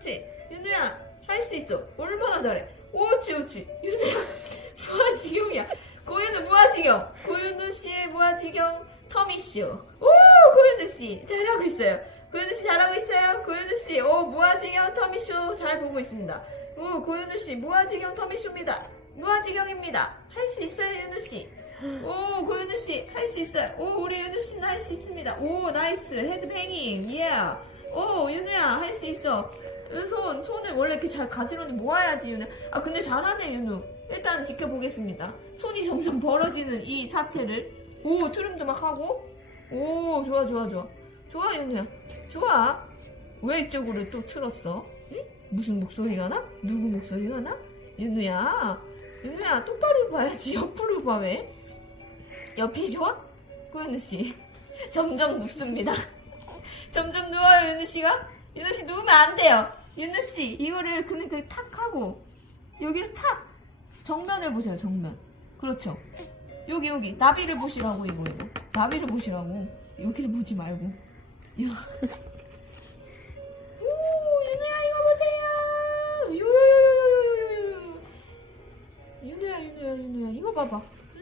그렇지 윤우야 할 수 있어. 얼마나 잘해. 옳지 옳지. 윤우야 무아지경이야. 고윤우 무아지경. 고윤우 씨의 무아지경 터미쇼 오 고윤우 씨. 잘하고 있어요. 고윤우 씨 잘하고 있어요? 고윤우 씨 오 무아지경 터미쇼 잘 보고 있습니다. 오 고윤우 씨 무아지경 터미쇼입니다. 무아지경입니다. 할 수 있어요 윤우 씨. 오, 고윤우 씨, 할 수 있어요. 오, 우리 윤우 씨는 할 수 있습니다. 오, 나이스. 헤드뱅잉. 예. 오, 윤우야, 할 수 있어. 응, 손, 손을 원래 이렇게 잘 가지런히 모아야지, 윤우. 아, 근데 잘하네, 윤우. 일단 지켜보겠습니다. 손이 점점 벌어지는 이 사태를. 오, 트림도 막 하고. 오, 좋아, 좋아, 좋아. 좋아, 윤우야. 좋아. 왜 이쪽으로 또 틀었어? 응? 무슨 목소리가 나? 누구 목소리가 나? 윤우야. 윤우야, 똑바로 봐야지. 옆으로 봐, 왜? 옆이 좋아? 고현우 씨 점점 눕습니다. 점점 누워요 윤우 씨가. 윤우 씨 누우면 안 돼요. 윤우 씨 이거를 그러니까 탁 하고 여기를 탁 정면을 보세요 정면. 그렇죠. 여기 여기 나비를 보시라고 이거 이거 나비를 보시라고 여기를 보지 말고. 야. 오 윤우야 이거 보세요. 요요요요요요요. 윤우야 윤우야 윤우야 이거 봐봐.